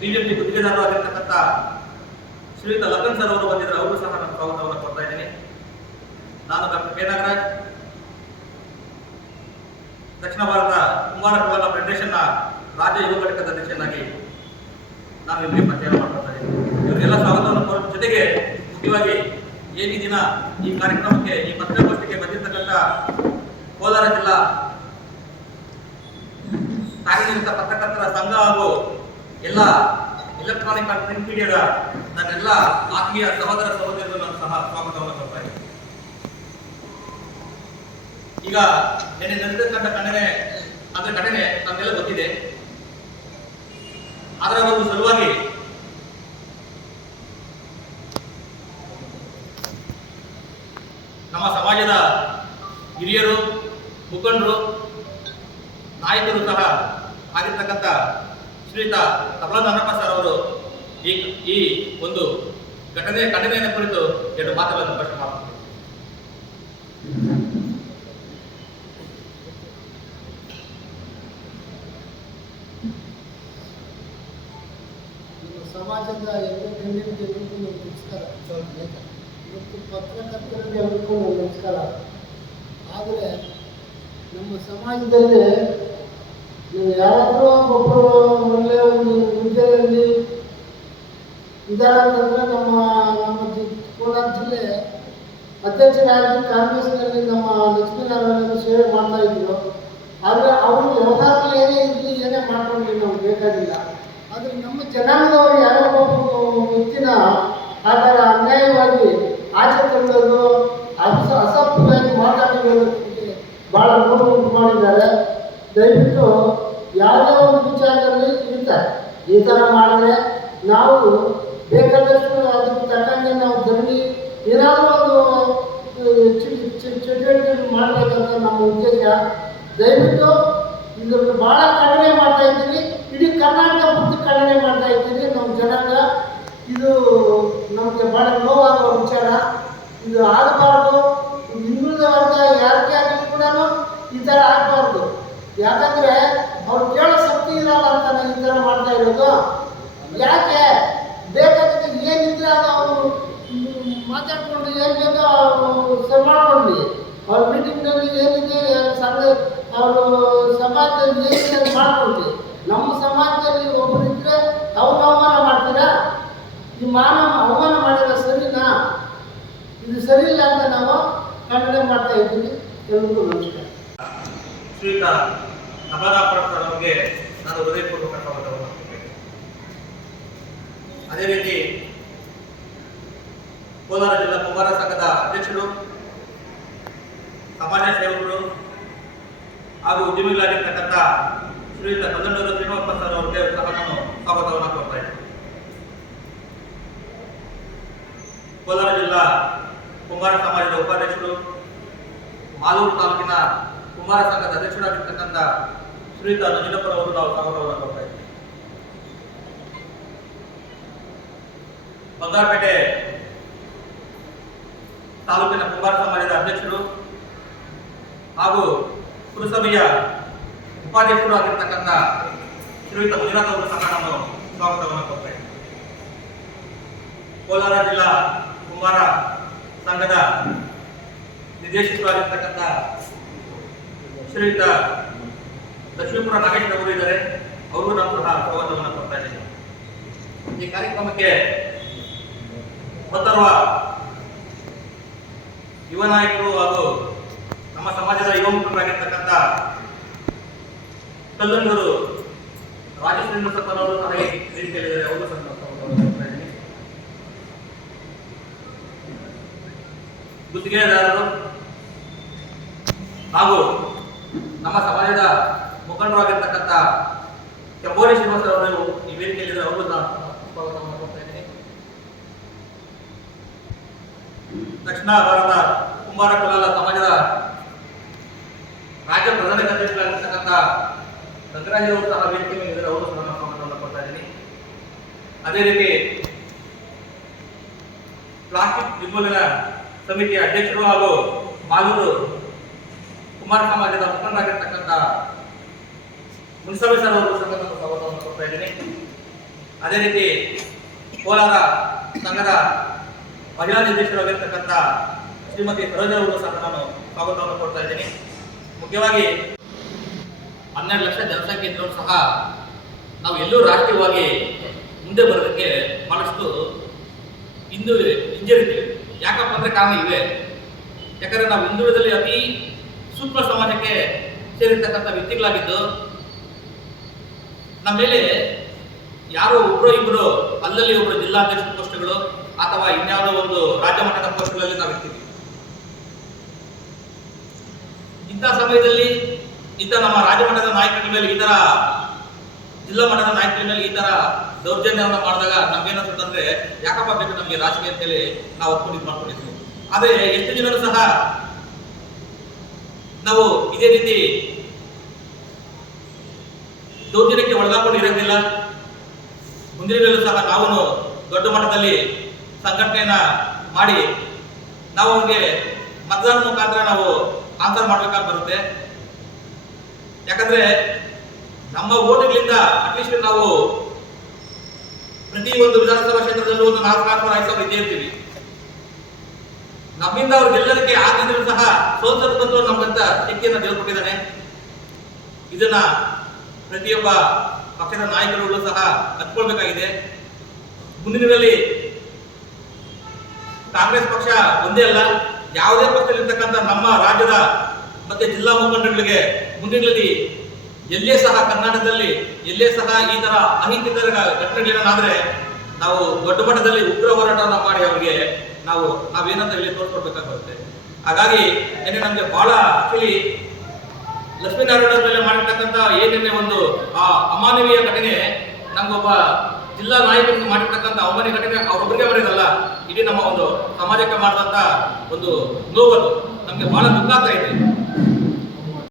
BJP ಗುತ್ತಿಗೆದಾರರಾಗಿರ್ತಕ್ಕಂಥ ಶ್ರೀಯುತ Lakhan sir ಅವರು ಬಂದಿದ್ದಾರೆ. ಅವರು ಸಹ ನಾನು ಸ್ವಾಗತವನ್ನು ಕೊಡ್ತಾ ಇದ್ದೀನಿ. ನಾನು ಡಾಕ್ಟರ್ ಕೆ ನಾಗರಾಜ್, ದಕ್ಷಿಣ ಭಾರತ ಕುಂಬಾರ ಕುಲಾಲ ಫೆಡರೇಷನ್ನ ರಾಜ್ಯ ಯುವ ಘಟಕದ ಅಧ್ಯಕ್ಷನಾಗಿ ನಾನು ನಿಮಗೆ ಪರಿಚಯ ಮಾಡ್ಕೊಳ್ತಾ ಇದ್ದೀನಿ. ಇವರಿಗೆಲ್ಲ ಸ್ವಾಗತವನ್ನು ಕೋರುವ ಜೊತೆಗೆ ಮುಖ್ಯವಾಗಿ ಈ ದಿನ ಈ ಕಾರ್ಯಕ್ರಮಕ್ಕೆ, ಈ ಪತ್ರಿಕಾಗೋಷ್ಠಿಗೆ ಬಂದಿರತಕ್ಕಂಥ ಕೋಲಾರ ಜಿಲ್ಲಾ ಕಾರ್ಯನಿರತ ಪತ್ರಕರ್ತರ ಸಂಘ ಹಾಗೂ ಎಲ್ಲ ಎಲೆಕ್ಟ್ರಾನಿಕ್ ಅಂಡ್ ಪ್ರಿಂಟ್ ಮೀಡಿಯಾದ ನನ್ನೆಲ್ಲ ಆತ್ಮೀಯ ಸಹೋದರ ಸಹೋದರಿಗಳು ನಾನು ಸಹ ಸ್ವಾಗತವನ್ನು ಕೊಡ್ತಾ ಇದ್ದೀನಿ. ಈಗ ನೆನ್ನೆ ನಡೆದಿರ್ತಕ್ಕಂಥ ಘಟನೆ ನಮಗೆಲ್ಲ ಗೊತ್ತಿದೆ. ಅದರ ಒಂದು ಸಲುವಾಗಿ ನಮ್ಮ ಸಮಾಜದ ಹಿರಿಯರು, ಮುಖಂಡರು, ನಾಯಕರು ಸಹ ಆಗಿರ್ತಕ್ಕಂಥ ಶ್ರೀಯುತ ತಬಲಾ ನಾರಾಯಣಪ್ಪ ಸರ್ ಅವರು ಈ ಒಂದು ಘಟನೆಯನ್ನು ಕುರಿತು ಎರಡು ಮಾತುಗಳನ್ನು ಪ್ರಶ್ನೆ ಮಾಡ್ತಾರೆ. ಸಮಾಜದ ಎಲ್ಲ ಗಣ್ಯರಿಗೆಲ್ಲರಿಗೂ ನಮಸ್ಕಾರ. ಇವತ್ತು ಪತ್ರಕರ್ತರಿಗೆ ಎಲ್ಲರಿಗೂ ನಮಸ್ಕಾರ. ಆದರೆ ನಮ್ಮ ಸಮಾಜದಲ್ಲಿ ಯಾರಾದರೂ ಒಬ್ಬರು ಒಳ್ಳೆಯ ಒಂದು ಹುದ್ದೆಯಲ್ಲಿ ಇದ್ದಾರೆ ಅಂತಂದರೆ ನಮ್ಮ ಕೋಲಾರ ಜಿಲ್ಲೆ ಅಧ್ಯಕ್ಷರಾಗಿ ಕಾಂಗ್ರೆಸ್ನಲ್ಲಿ ನಮ್ಮ ಲಕ್ಷ್ಮೀನಾರಾಯಣ ಸೇವೆ ಮಾಡ್ತಾ ಇದ್ರು. ಆದರೆ ಅವರು ವ್ಯವಹಾರಗಳು ಏನೇ ಇರಲಿ, ಏನೇ ಮಾಡ್ಕೊಂಡ್ಲಿ ನಮ್ಗೆ ಬೇಕಾಗಿಲ್ಲ. ಆದರೆ ನಮ್ಮ ಜನಾಂಗದವರು ಯಾರೋ ಒಬ್ಬ ವ್ಯಕ್ತಿನ ಆ ಥರ ಅನ್ಯಾಯವಾಗಿ ಆಚೆ ತಂದದ್ದು, ಅಸಭ್ಯವಾಗಿ ಮಾತಾಡಿರೋದಕ್ಕೆ ಭಾಳ ನೋವು ಉಂಟು ಮಾಡಿದ್ದಾರೆ. ದಯವಿಟ್ಟು ಯಾವುದೇ ಒಂದು ವಿಚಾರದಲ್ಲಿ ಇರ್ತಾರೆ, ಈ ಥರ ಮಾಡಿದ್ರೆ ನಾವು ಬೇಕಾದಷ್ಟು ಅದಕ್ಕೆ ತಕ್ಕಂಗೆ ನಾವು ಧರಣಿ ಏನಾದರೂ ಒಂದು ಚಟುವಟಿಕೆಗಳು ಮಾಡಬೇಕಂತ ನಮ್ಮ ಉದ್ದೇಶ. ದಯವಿಟ್ಟು ಇದನ್ನು ಭಾಳ ಕಡಿಮೆ ಮಾಡ್ತಾ ಇದ್ದೀವಿ. ಇಡೀ ಕರ್ನಾಟಕ ಪೂರ್ತಿ ಕಡಿಮೆ ಮಾಡ್ತಾ ಇದ್ದೀವಿ ನಮ್ಮ ಜನಾಂಗ. ಇದು ನಮಗೆ ಭಾಳ ನೋವಾಗುವ ವಿಚಾರ. ಇದು ಆಗಬಾರ್ದು. ಹಿಂದುಳಿದ ವರ್ಗ ಯಾರಿಗೆ ಆಗಲಿ ಕೂಡ ಈ ಥರ ಆಗಬಾರ್ದು. ಯಾಕಂದರೆ ಅವ್ರು ಕೇಳೋ ಶಕ್ತಿ ಇರಲ್ಲ ಅಂತಾನೆ ಈ ಥರ ಮಾಡ್ತಾ ಇರೋದು. ಯಾಕೆ ಬೇಕಾದ್ರೆ ಏನಿದ್ರೆ ಅದು ಅವರು ಮಾತಾಡ್ಕೊಂಡು ಏನು ಬೇಕೋ ಸರ್ ಮಾಡ್ಕೊಂಡ್ವಿ. ಅವ್ರ ಮೀಟಿಂಗ್ನಲ್ಲಿ ಏನಿದೆ ಸಂಘ ಅವರು ಸಮಾಜದಲ್ಲಿ ಏನಿದೆ ಮಾಡ್ಕೊಂಡ್ವಿ. ನಮ್ಮ ಸಮಾಜದಲ್ಲಿ ಒಬ್ಬರಿದ್ದರೆ ಅವ್ರು ಅವಮಾನ ಮಾಡ್ತೀರಾ? ಈ ಅವಮಾನ ಮಾಡಿರೋ ಸರಿನಾ? ಇದು ಸರಿ ಇಲ್ಲ ಅಂತ ನಾವು ಖಂಡನೆ ಮಾಡ್ತಾ ಇದ್ದೀವಿ. ಎಲ್ಲರಿಗೂ ನಮಸ್ಕಾರ. ಶ್ರೀಯುತ ನಬಾದಾಪುರ ಅವರಿಗೆ ನಾನು ಹೃದಯಪೂರ್ವಕ ಸ್ವಾಗತವನ್ನು ಮಾಡ್ತೇನೆ. ಅದೇ ರೀತಿ ಕೋಲಾರ ಜಿಲ್ಲಾ ಕುಂಬಾರ ಸಂಘದ ಅಧ್ಯಕ್ಷರು, ಸಮಾಜ ಸೇವಕರು ಹಾಗೂ ಉದ್ಯಮಿಗಳಾಗಿರ್ತಕ್ಕಂಥ ಶ್ರೀಯುತ ಕಲ್ಲಂಡೂರು ಶ್ರೀನಿವಾಸ ಸರ್ ಅವರಿಗೆ ಸಹ ನಾನು ಸ್ವಾಗತವನ್ನು ಕೊಡ್ತಾ ಇದ್ದೇನೆ. ಕೋಲಾರ ಜಿಲ್ಲಾ ಕುಂಬಾರ ಸಮಾಜದ ಉಪಾಧ್ಯಕ್ಷರು, ಮಾಲೂರು ತಾಲೂಕಿನ ಕುಂಬಾರ ಸಂಘದ ಅಧ್ಯಕ್ಷರಾಗಿರ್ತಕ್ಕಂಥ ಶ್ರೀಯುತ ನಂಜನಪುರ ಅವರು ನಾವು ಸ್ವಾಗತವನ್ನು ಕೊಡ್ತಾ ಇದ್ದೇವೆ. ಬಂಗಾರಪೇಟೆ ತಾಲೂಕಿನ ಕುಂಬಾರ ಸಮಾಜದ ಅಧ್ಯಕ್ಷರು ಹಾಗೂ ಪುರಸಭೆಯ ಉಪಾಧ್ಯಕ್ಷರು ಆಗಿರ್ತಕ್ಕಂಥ ಶ್ರೀಯುತ ಮಂಜುನಾಥ್ ಅವರು ಸಹ ನಾನು ಸ್ವಾಗತವನ್ನು ಕೊಡ್ತಾ ಇದ್ದೇನೆ. ಕೋಲಾರ ಜಿಲ್ಲಾ ಕುಂಬಾರ ಸಂಘದ ನಿರ್ದೇಶಕರಾಗಿರ್ತಕ್ಕಂಥ ಶ್ರೀಯುತ ಲಕ್ಷ್ಮೀಪುರ ನಾಗೇಶ್ ಅವರು ಇದ್ದಾರೆ. ಅವರು ನಾವು ಸಹ ಸ್ವಾಗತವನ್ನು ಕೊಡ್ತಾ ಇದ್ದೇವೆ. ಈ ಕಾರ್ಯಕ್ರಮಕ್ಕೆ ಬರುವ ಯುವ ನಾಯಕರು ಹಾಗೂ ನಮ್ಮ ಸಮಾಜದ ಯುವ ಮುಖಂಡರಾಗಿರ್ತಕ್ಕಂಥ ಕಲ್ಲಂದೂರು ರಾಜಶ್ರೀನಿವಾಸಪ್ಪನವರು ಸಹ ವೇದಿಕೆಯಲ್ಲಿದ್ದಾರೆ. ಅವರು ಸಹ ಸ್ವಾಗತವನ್ನು ಕೊಡ್ತಾ ಇದ್ದೀನಿ. ಗುತ್ತಿಗೆದಾರರು ಹಾಗೂ ನಮ್ಮ ಸಮಾಜದ ಮುಖಂಡರಾಗಿರ್ತಕ್ಕಂಥ ಕೆಂಬೋರಿ ಶ್ರೀನಿವಾಸ ಅವರು ಈ ವೇದಿಕೆಯಲ್ಲಿ ಅವರು ಸ್ವಾಗತವನ್ನು ಕೊಡ್ತಾ ಇದ್ದೀನಿ. ದಕ್ಷಿಣ ಭಾರತ ಕುಂಬಾರ ಕುಲಾಲ ಸಮಾಜದ ರಾಜ್ಯ ಪ್ರಧಾನ ಕಾರ್ಯದರ್ಶಿಗಳಾಗಿರ್ತಕ್ಕಂಥ ರಂಗರಾಜರು ಸಹ ವೇದಿಕೆ ಮೇಲೆ ಅವರು ಸಹ ಸ್ವಾಗತವನ್ನು ಕೊಡ್ತಾ ಇದ್ದೀನಿ. ಅದೇ ರೀತಿ ಪ್ಲಾಸ್ಟಿಕ್ ನಿರ್ಮೂಲನಾ ಸಮಿತಿಯ ಅಧ್ಯಕ್ಷರು ಹಾಗೂ ಮಾಲೂರು ಕುಮಾರ ಸಮಾಜದ ಮುಖಂಡರಾಗಿರ್ತಕ್ಕಂಥ ಮುನ್ಸಬೆ ಸರ್ ಅವರು ಸಂಘದ ಸ್ವಾಗತವನ್ನು ಕೊಡ್ತಾ ಇದ್ದೀನಿ. ಅದೇ ರೀತಿ ಕೋಲಾರ ಸಂಘದ ಮಹಿಳಾ ನಿರ್ದೇಶಕರಾಗಿರ್ತಕ್ಕಂಥ ಶ್ರೀಮತಿ ಸರೋಜಾ ಅವರು ಸಹ ನಾನು ಸ್ವಾಗತವನ್ನು ಕೊಡ್ತಾ ಇದ್ದೀನಿ. ಮುಖ್ಯವಾಗಿ 12 ಲಕ್ಷ ಜನಸಂಖ್ಯೆ ಇದ್ದರೂ ಸಹ ನಾವು ಎಲ್ಲೂ ರಾಷ್ಟ್ರೀಯವಾಗಿ ಮುಂದೆ ಬರೋದಕ್ಕೆ ಬಹಳಷ್ಟು ಹಿಂಜರಿತೀವಿ. ಯಾಕಪ್ಪ ಅಂದ್ರೆ ಕಾರಣ ಇವೆ. ಯಾಕಂದ್ರೆ ನಾವು ಹಿಂದುಳಿದಲ್ಲಿ ಅತಿ ಸೂಕ್ಷ್ಮ ಸಮಾಜಕ್ಕೆ ಸೇರಿರ್ತಕ್ಕಂಥ ವ್ಯಕ್ತಿಗಳಾಗಿದ್ದು ನಮ್ಮ ಮೇಲೆ ಯಾರೋ ಒಬ್ಬರು ಇಬ್ಬರು ಅಲ್ಲಲ್ಲಿ ಒಬ್ಬರು ಜಿಲ್ಲಾಧ್ಯಕ್ಷ ಪೋಸ್ಟ್ಗಳು ಅಥವಾ ಇನ್ಯಾವುದೋ ಒಂದು ರಾಜ್ಯ ಮಟ್ಟದ ಪೋಸ್ಟ್ಗಳಲ್ಲಿ ನಾವು ಇರ್ತೀವಿ. ಇಂಥ ಸಮಯದಲ್ಲಿ ನಮ್ಮ ರಾಜ್ಯ ಮಟ್ಟದ ನಾಯಕರ ಮೇಲೆ ಈ ತರ ಜಿಲ್ಲಾ ಮಟ್ಟದ ನಾಯಕರ ಮೇಲೆ ಈ ತರ ದೌರ್ಜನ್ಯವನ್ನು ಮಾಡಿದಾಗ ನಮ್ಗೇನಂತಂದ್ರೆ ಯಾಕಪ್ಪ ಬೇಕು ನಮಗೆ ರಾಜಕೀಯ ಅಂತೇಳಿ ನಾವು ಒಪ್ಕೊಂಡು ಮಾಡ್ಕೊಂಡಿದ್ವಿ. ಆದ್ರೆ ಎಷ್ಟು ಜನರು ಸಹ ನಾವು ಇದೇ ರೀತಿ ದೌರ್ಜನ್ಯಕ್ಕೆ ಒಳಗಾಕೊಂಡು ಇರೋದಿಲ್ಲ. ಮುಂದಿನಲ್ಲೂ ಸಹ ನಾವು ದೊಡ್ಡ ಮಟ್ಟದಲ್ಲಿ ಸಂಘಟನೆಯನ್ನ ಮಾಡಿ ನಾವು ಅವ್ರಿಗೆ ಮತದಾನ ಮುಖಾಂತರ ನಾವು ಆನ್ಸರ್ ಮಾಡ್ಬೇಕಾಗಿ ಬರುತ್ತೆ. ಯಾಕಂದ್ರೆ ನಮ್ಮ ಓಟ್ಗಳಿಂದ ಅಟ್ಲೀಸ್ಟ್ ನಾವು ಪ್ರತಿ ಒಂದು ವಿಧಾನಸಭಾ ಕ್ಷೇತ್ರದಲ್ಲೂ ಒಂದು 4,000-5,000 ಇದ್ದೇ ಇರ್ತೀವಿ. ನಮ್ಮಿಂದ ಅವ್ರು ಗೆಲ್ಲೋದಕ್ಕೆ ಆಗಿದ್ರು ಸಹ ಸೋಲ್ಸೋದಕ್ಕಂತೂ ನಮ್ಮಂತ ಶಕ್ತಿಯನ್ನು ದೇವರು ಕೊಟ್ಟಿದ್ದಾನೆ. ಇದನ್ನ ಪ್ರತಿಯೊಬ್ಬ ಪಕ್ಷದ ನಾಯಕರುಗಳು ಸಹ ಹತ್ಕೊಳ್ಬೇಕಾಗಿದೆ. ಮುಂದಿನಲ್ಲಿ ಕಾಂಗ್ರೆಸ್ ಪಕ್ಷ ಒಂದೇ ಅಲ್ಲ, ಯಾವುದೇ ಪಕ್ಷದಲ್ಲಿರ್ತಕ್ಕಂಥ ನಮ್ಮ ರಾಜ್ಯದ ಮತ್ತೆ ಜಿಲ್ಲಾ ಮುಖಂಡರುಗಳಿಗೆ ಮುಂದಿನಲ್ಲಿ ಎಲ್ಲೇ ಸಹ ಕರ್ನಾಟಕದಲ್ಲಿ ಎಲ್ಲೇ ಸಹ ಈ ತರ ಅಹಿತಕರ ಘಟನೆಗಳೇನಾದ್ರೆ ನಾವು ದೊಡ್ಡ ಮಟ್ಟದಲ್ಲಿ ಉಗ್ರ ಹೋರಾಟವನ್ನು ಮಾಡಿ ಅವರಿಗೆ ನಾವೇನಂತ ಇಲ್ಲಿ ತೋರಿಸ್ಕೊಡ್ಬೇಕಾಗುತ್ತೆ. ಹಾಗಾಗಿ ನಿನ್ನೆ ನಮಗೆ ಬಹಳ ಆಕ್ಚುಲಿ ಲಕ್ಷ್ಮೀನಾರಾಯಣ ಮೇಲೆ ಮಾಡಿರ್ತಕ್ಕಂಥ ಏನೇನೆ ಒಂದು ಅಮಾನವೀಯ ಘಟನೆ, ನಮ್ಗೊಬ್ಬ ಜಿಲ್ಲಾ ನಾಯಕರಿಗೆ ಮಾಡಿರ್ತಕ್ಕಂಥ ಅವಮಾನ ಘಟನೆ ಅವರೊಬ್ಬರಿಗೆ ಮಾಡಿದಲ್ಲ, ಇಡೀ ನಮ್ಮ ಒಂದು ಸಮಾಜಕ್ಕೆ ಮಾಡಿದಂತ ಒಂದು ನೋವನ್ನು ನಮ್ಗೆ ಬಹಳ ದುಃಖ ಆಗ್ತಾ ಇದೆ.